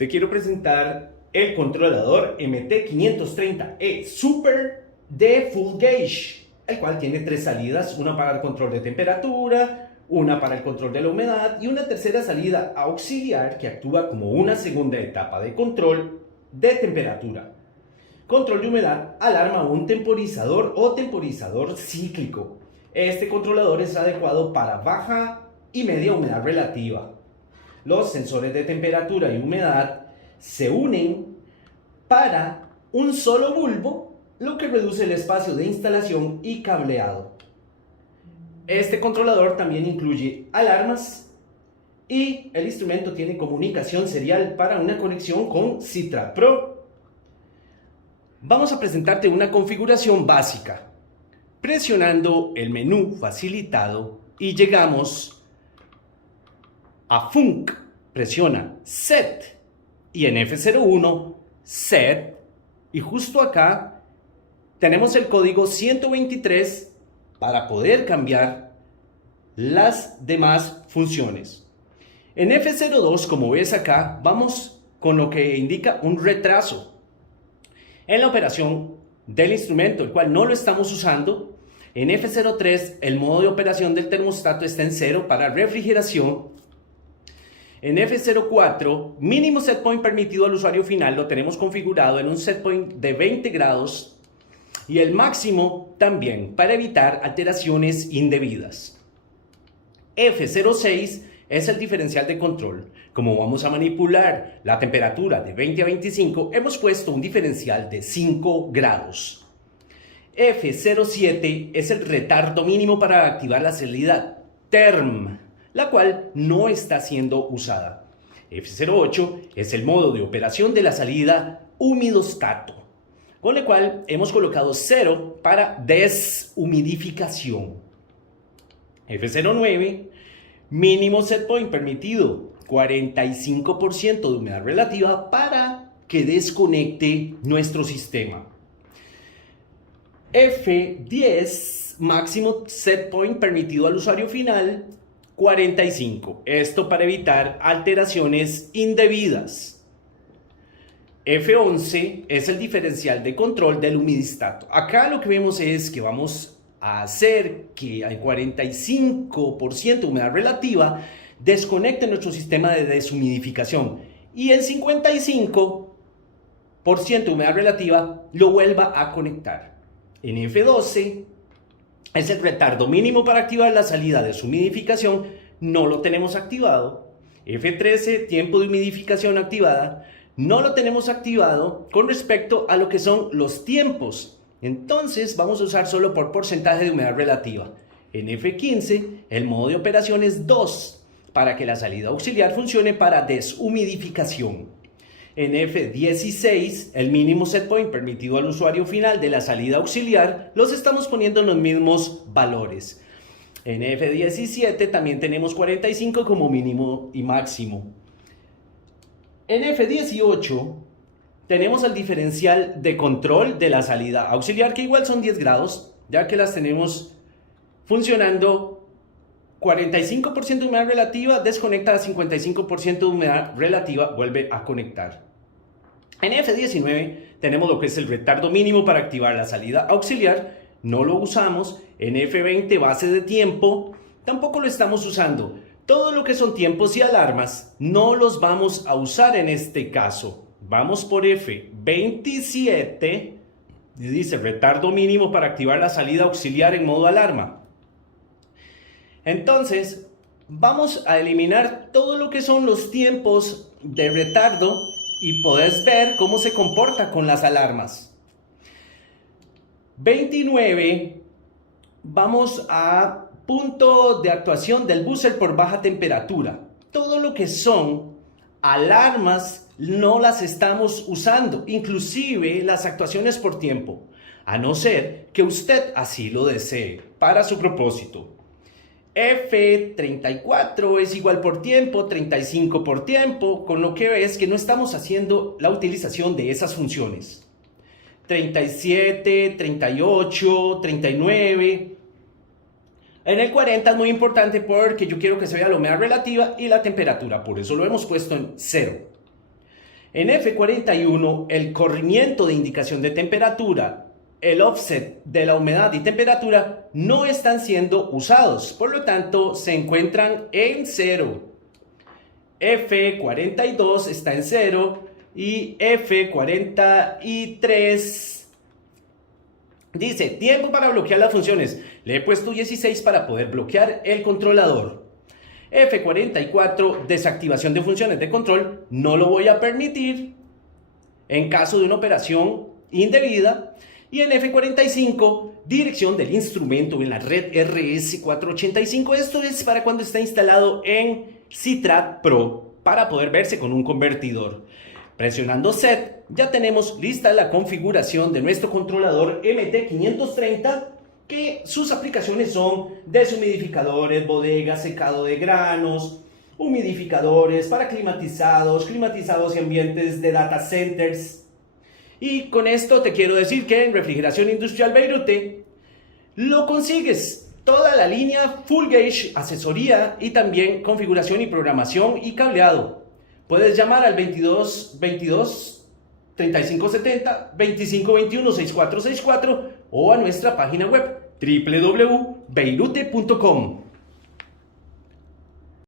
Te quiero presentar el controlador MT530E Super de Full Gauge, el cual tiene tres salidas, una para el control de temperatura, una para el control de la humedad y una tercera salida auxiliar que actúa como una segunda etapa de control de temperatura, control de humedad, alarma un temporizador o temporizador cíclico. Este controlador es adecuado para baja y media humedad relativa. Los sensores de temperatura y humedad se unen para un solo bulbo, lo que reduce el espacio de instalación y cableado. Este controlador también incluye alarmas y el instrumento tiene comunicación serial para una conexión con Citra Pro. Vamos a presentarte una configuración básica. Presionando el menú facilitado y llegamos a Func, presiona Set y en F01 Set, y justo acá tenemos el código 123 para poder cambiar las demás funciones. En F02, como ves acá, vamos con lo que indica un retraso en la operación del instrumento, el cual no lo estamos usando. En F03 el modo de operación del termostato está en 0 para refrigeración. En F04, mínimo set point permitido al usuario final lo tenemos configurado en un set point de 20 grados y el máximo también para evitar alteraciones indebidas. F06 es el diferencial de control. Como vamos a manipular la temperatura de 20 a 25, hemos puesto un diferencial de 5 grados. F07 es el retardo mínimo para activar la salida TERM, la cual no está siendo usada. F08 es el modo de operación de la salida humidostato, con el cual hemos colocado 0 para deshumidificación. F09, mínimo set point permitido, 45% de humedad relativa para que desconecte nuestro sistema. F10, máximo set point permitido al usuario final, 45. Esto para evitar alteraciones indebidas. F11 es el diferencial de control del humidistato. Acá lo que vemos es que vamos a hacer que al 45% de humedad relativa desconecte nuestro sistema de deshumidificación y el 55% de humedad relativa lo vuelva a conectar. En F12 es el retardo mínimo para activar la salida de deshumidificación, no lo tenemos activado. F13, tiempo de humidificación activada, no lo tenemos activado con respecto a lo que son los tiempos. Entonces vamos a usar solo por porcentaje de humedad relativa. En F15 el modo de operación es 2 para que la salida auxiliar funcione para deshumidificación. En F16 el mínimo set point permitido al usuario final de la salida auxiliar los estamos poniendo en los mismos valores. En F17 también tenemos 45 como mínimo y máximo. En F18 tenemos el diferencial de control de la salida auxiliar, que igual son 10 grados, ya que las tenemos funcionando 45% de humedad relativa, desconecta a 55% de humedad relativa, vuelve a conectar. En F19 tenemos lo que es el retardo mínimo para activar la salida auxiliar, no lo usamos. En F20 base de tiempo, tampoco lo estamos usando. Todo lo que son tiempos y alarmas no los vamos a usar en este caso. Vamos por F27 y dice retardo mínimo para activar la salida auxiliar en modo alarma. Entonces vamos a eliminar todo lo que son los tiempos de retardo y podés ver cómo se comporta con las alarmas. 29, vamos a punto de actuación del buzzer por baja temperatura. Todo lo que son alarmas no las estamos usando, inclusive las actuaciones por tiempo, a no ser que usted así lo desee para su propósito. F34 es igual por tiempo, 35 por tiempo, con lo que ves que no estamos haciendo la utilización de esas funciones. 37, 38, 39. En el 40 es muy importante porque yo quiero que se vea la humedad relativa y la temperatura, por eso lo hemos puesto en 0. En F41, el corrimiento de indicación de temperatura, el offset de la humedad y temperatura no están siendo usados, por lo tanto se encuentran en 0. F42 está en 0 y F43 dice tiempo para bloquear las funciones. Le he puesto 16 para poder bloquear el controlador. F44, desactivación de funciones de control, no lo voy a permitir en caso de una operación indebida. Y en F45, dirección del instrumento en la red RS485. Esto es para cuando está instalado en Citrat Pro para poder verse con un convertidor. Presionando Set, ya tenemos lista la configuración de nuestro controlador MT530, que sus aplicaciones son deshumidificadores, bodegas, secado de granos, humidificadores para climatizados y ambientes de data centers. Y con esto te quiero decir que en Refrigeración Industrial Beirute lo consigues toda la línea Full Gauge, asesoría y también configuración y programación y cableado. Puedes llamar al 22 22 35 70 25 21 6464 o a nuestra página web www.beirute.com.